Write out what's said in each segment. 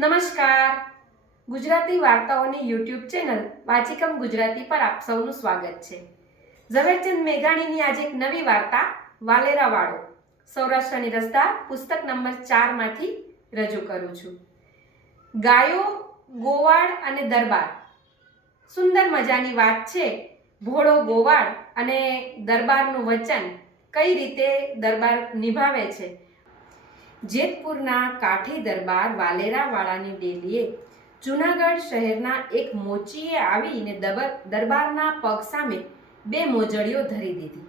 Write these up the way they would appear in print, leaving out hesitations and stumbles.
નમસ્કાર. Gujarati વાર્તાઓની YouTube channel વાચિકમ Gujarati પર આપ સૌનું સ્વાગત છે. ઝવેરચંદ મેઘાણીની આજે એક નવી વાર્તા વાલેરા વાળો સૌરાષ્ટ્રની રસદાર પુસ્તક નંબર 4 માંથી રજૂ કરું છું. ગાયો, ગોવાળ અને દરબાર. સુંદર મજાની વાત છે. ભોળો ગોવાળ અને દરબારનું વચન કઈ રીતે દરબાર નિભાવે છે. જેતપુરના કાઠી દરબાર વાલેરાવાળાની ડેલીએ જૂનાગઢ શહેરના એક મોચીએ આવીને દરબારના પગ સામે 2 મોજડીઓ ધરી દીધી.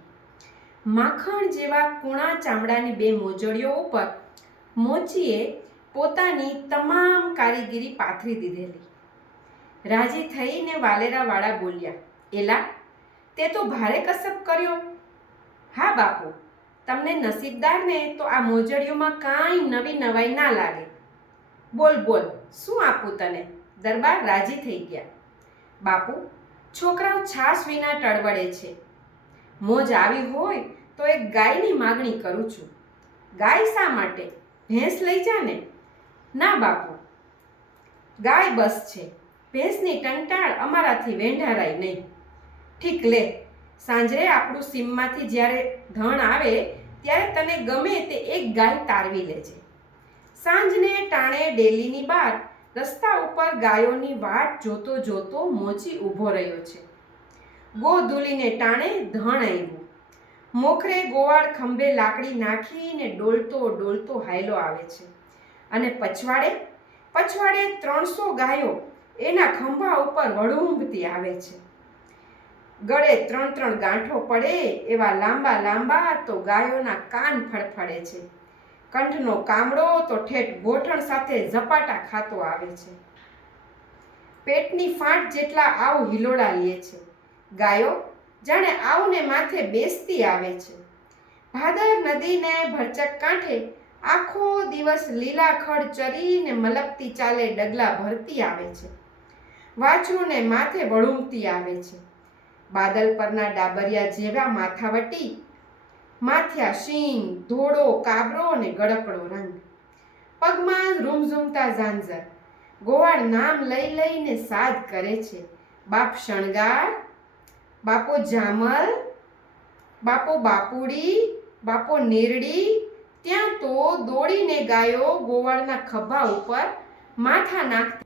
માખણ જેવા કૂણા ચામડાની 2 મોજડીઓ ઉપર મોચીએ પોતાની તમામ કારીગીરી પાથરી દીધેલી. રાજી થઈને વાલેરાવાળા બોલ્યા, એલા, તે તો ભારે કસબ કર્યો. હા બાપુ, તમને નસીબદારને તો આ મોજડીઓમાં કાંઈ નવી નવાઈ ના લાગે. બોલ બોલ, શું આપું તને? દરબાર રાજી થઈ ગયા. બાપુ, છોકરાઓ છાશ વિના ટળવળે છે. મોજ આવી હોય તો એક ગાયની માગણી કરું છું. ગાય શા માટે? ભેંસ લઈ જા ને. ના બાપુ, ગાય બસ છે. ભેંસની ટંટાળ અમારાથી વેંઢારાય નહીં. ઠીક લે, સાંજે આપણું સીમમાંથી જ્યારે ધણ આવે ત્યારે તને ગમે તે એક ગાય તારવી લેજે. સાંજને ટાણે ડેલીની બહાર રસ્તા ઉપર ગાયોની વાટ જોતો જોતો મોચી ઊભો રહ્યો છે. ગોધૂલીને ટાણે ધણ આવ્યું. મોખરે ગોવાળ ખંભે લાકડી નાખીને ડોલતો ડોલતો હાયલો આવે છે અને પછવાડે 300 ગાયો એના ખંભા ઉપર વળુંબતી આવે છે. ગળે 3 ગાંઠો પડે એવા લાંબા લાંબા તો ગાયોના કાન ફડફડે છે. કંઠનો કામડો તો ઠેઠ ગોઠણ સાથે ઝપાટા ખાતો આવે છે. પેટની ફાંટ જેટલા આવ હિલોડા લે છે. ગાયો જાણે આવને માથે બેસતી આવે છે. ભાદર નદીને ભરચક કાંઠે આખો દિવસ લીલાખડ ચરીને મલકતી ચાલે ડગલા ભરતી આવે છે. વાછરુંને માથે વળુંબતી આવે છે. બાદલ પરના ડાબરિયા જેવા માથાવટી, માથ્યા શીંગ, ધોળો કાબરો ને ગળકડો રંગ, પગમાં રૂમઝૂમતા ઝાંઝર. ગોવાળ નામ લઈ લઈને સાદ કરે છે. બાપ શણગાર, બાપો જામલ, બાપો બાપુડી, બાપો નીરડી. ત્યાં તો દોડીને ગાયો ગોવાળના ખભા ઉપર માથા નાખતી.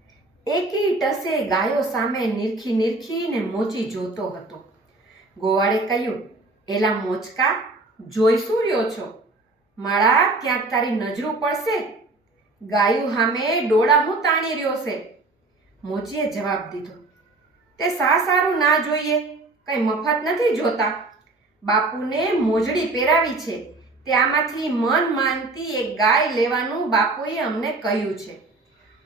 એકી ટસે ગાયો સામે નીરખીને મોચી જોતો હતો. ગોવાળે કહ્યું, એલા મોચકા, જોઈ શું રહ્યો છો? માળા, ક્યાંક તારી નજરું પડશે. ગાયું સામે ડોળા હું તાણી રહ્યો છે? મોચીએ જવાબ દીધો, તે સારું ના જોઈએ, કંઈ મફત નથી જોતા. બાપુને મોજડી પહેરાવી છે, તે આમાંથી મન માનતી એક ગાય લેવાનું બાપુએ અમને કહ્યું છે.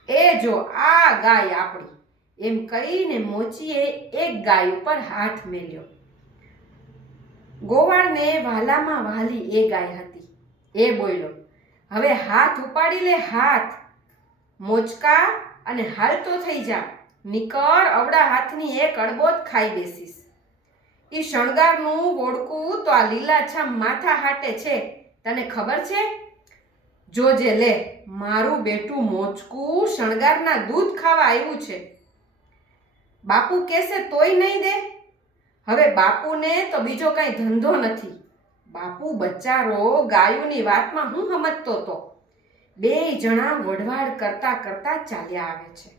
એ જો આ ગાય આપણી. એમ કહીને મોચીએ એક ગાય ઉપર હાથ મેલ્યો. ગોવાળને વાલામાં વાલી એ ગાય હતી. એ બોલ્યો, હવે હાથ ઉપાડી લે, હાથ. મોચકા, અને હાલતો થઈ જા, નીકળ, અવડા હાથની એક અડબોત ખાઈ બેસીશ. એ શણગારનું વોડકું તો આ લીલાછમ માથા હાટે છે, તને ખબર છે? જોજે લે, મારું બેટું મોચકું શણગારના દૂધ ખાવા આવ્યું છે. બાપુ કહેશે તોય નહીં દે. હવે બાપુને તો બીજો કાંઈ ધંધો નથી. બાપુ બચારો ગાયોની વાતમાં હું સમજતો હતો. 2 જણા વઢવાડ કરતા કરતા ચાલ્યા આવે છે.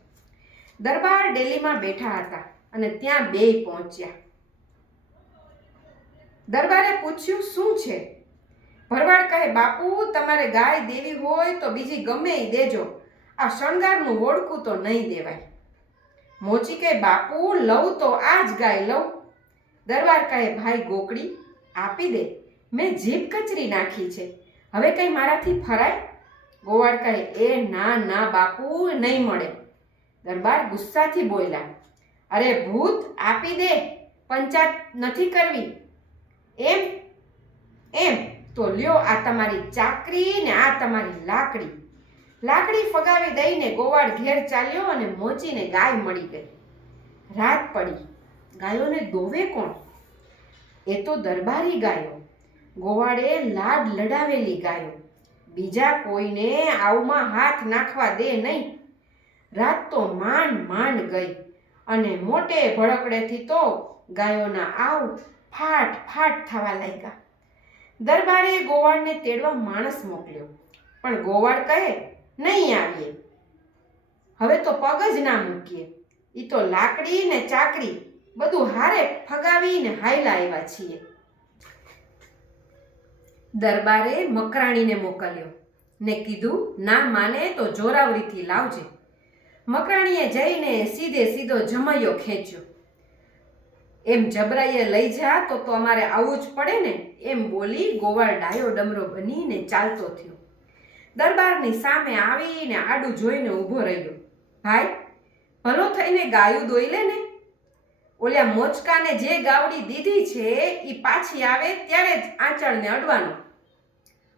દરબાર ડેલીમાં બેઠા હતા અને ત્યાં 2 પહોંચ્યા. દરબારે પૂછ્યું, શું છે? ભરવાડ કહે, બાપુ, તમારે ગાય દેવી હોય તો બીજી ગમે એ દેજો, આ શણગારનું વોડકું તો નહીં દેવાય. મોચી કહે, બાપુ, લઉં તો આ જ ગાય લઉં. દરબાર કહે, ભાઈ ગોકળી, આપી દે, મેં જીભ કચરી નાખી છે, હવે કંઈ મારાથી ફરાય? ગોવાળ કહે, એ ના બાપુ, નહીં મળે. દરબાર ગુસ્સાથી બોલ્યા, અરે ભૂત, આપી દે, પંચાયત નથી કરવી. એમ તો લ્યો, આ તમારી ચાકરી ને આ તમારી લાકડી. લાકડી ફગાવી દઈને ગોવાળ ઘેર ચાલ્યો અને મોચીને ગાય મળી ગઈ. રાત પડી. ગાયોને દોવે કોણ? એ તો દરબારી ગાયો, ગોવાળે લાડ લડાવેલી ગાયો. બીજા કોઈને આવમાં હાથ નાખવા દે નહીં. રાત તો માંડ ગઈ અને મોટે ભડકડેથી તો ગાયોના આવ ફાટ ફાટ થવા લાગ્યા. દરબારે ગોવાળને તેડવા માણસ મોકલ્યો, પણ ગોવાળ કહે, નહીં આવીએ, હવે તો પગ જ ના મૂકીએ, ઈ તો લાકડી ને ચાકડી બધું હારે ફગાવીને હાયલા આવ્યા છીએ. દરબારે મકરાણીને મોકલ્યો ને કીધું, ના માને તો જોરાવરીથી લાવજે. મકરાણીએ જઈને સીધો જમૈયો ખેંચ્યો. એમ જબરાઈએ લઈ જા તો અમારે આવવું જ પડે ને, એમ બોલી ગોવાળ ડાયો ડમરો બનીને ચાલતો થયો. દરબારની સામે આવીને આડું જોઈને ઊભો રહ્યો. ભાઈ, ભલો થઈને ગાયું દોઈ લે ને, ઓલ્યા મોચકાને જે ગાવડી દીધી છે એ પાછી આવે ત્યારે જ આંચળને અડવાનો.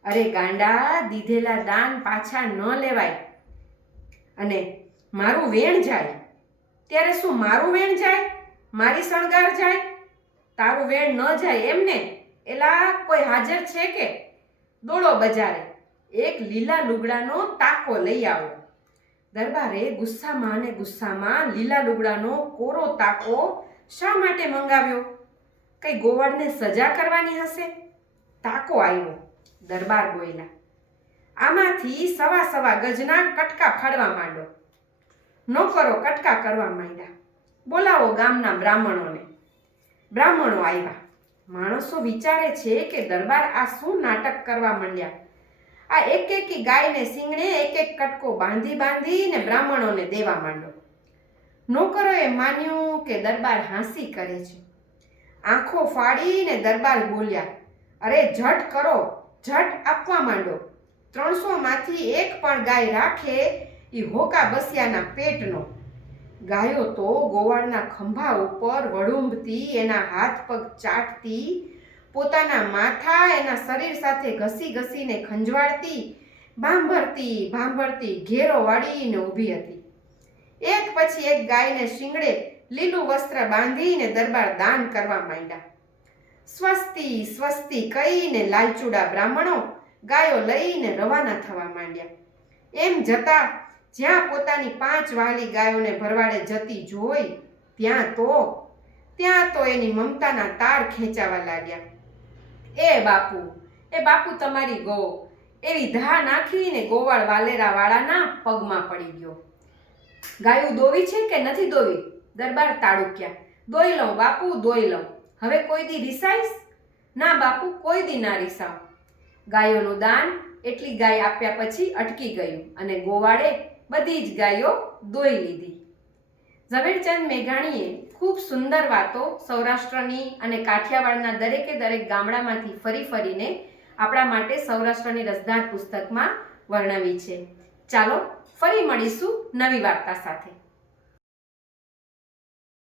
અરે ગાંડા, દીધેલા દાન પાછા ન લેવાય. અને મારું વેણ જાય ત્યારે શું મારું વેણ જાય? મારી શણગાર જાય? તારું વેણ ન જાય એમને? એલા કોઈ હાજર છે કે? દોડો બજારે, એક લીલા લુગડાનો તાકો લઈ આવો. દરબારે ગુસ્સામાં લીલા લુગડાનો કોરો તાકો શા માટે મંગાવ્યો? કઈ ગોવાળને સજા કરવાની હશે? તાકો આવ્યો. દરબાર બોલ્યા, આમાંથી સવા ગજના કટકા ફાડવા માંડો. નોકરો કટકા કરવા માંડ્યા. બોલાવો ગામના બ્રાહ્મણોને. બ્રાહ્મણો આવ્યા. માણસો વિચારે છે કે દરબાર આ શું નાટક કરવા માંડ્યા? આ એક ગાયને સિંગણે એક કટકો બાંધીને બ્રાહ્મણોને દેવા માંડો. નોકરોએ માન્યું કે દરબાર હાંસી કરે છે. આંખો ફાડીને દરબાર બોલ્યા, અરે ઝટ કરો, ઝટ આપવા માંડો. 300 માંથી એક પણ ગાય રાખે એ હોકા બસિયાના પેટનો. ગાયો તો ગોવાળના ખંભા ઉપર વળુંબતી, એના હાથ પગ ચાટતી, પોતાના માથા એના શરીર સાથે ઘસીને ખંજવાળતી, ભાંભરતી ઘેરો વાળીને ઊભી હતી. એક પછી એક ગાયને શિંગડે લીલું વસ્ત્ર બાંધીને દરબાર દાન કરવા માંડ્યા. સ્વસ્તી કહીને લાલચુડા બ્રાહ્મણો ગાયો લઈને રવાના થવા માંડ્યા. એમ જતા જ્યાં પોતાની 5 વાલી ગાયોને ભરવાડે જતી જોઈ ત્યાં તો એની મમતાના તાર ખેંચાવા લાગ્યા. એ બાપુ તમારી ગો, એવી ધા નાખીને ગોવાળ વાલેરા વાળાના પગમાં પડી ગયો. ગાયું દોવી છે કે નથી દોવી? દરબાર તાડુક્યા. દોઈ લઉં બાપુ, દોઈ લઉં. હવે કોઈ દી રીસાઈશ? ના બાપુ, કોઈ દી ના રીસાવ. ગાયોનું દાન એટલી ગાય આપ્યા પછી અટકી ગયું અને ગોવાળે બધી જ ગાયો દોઈ લીધી. ઝવેરચંદ મેઘાણીએ ખૂબ સુંદર વાતો સૌરાષ્ટ્રની અને કાઠિયાવાડના દરેક ગામડામાંથી ફરીને આપણા માટે સૌરાષ્ટ્રની રસધાર પુસ્તકમાં વર્ણવી છે. ચાલો ફરી મળીશું નવી વાર્તા સાથે.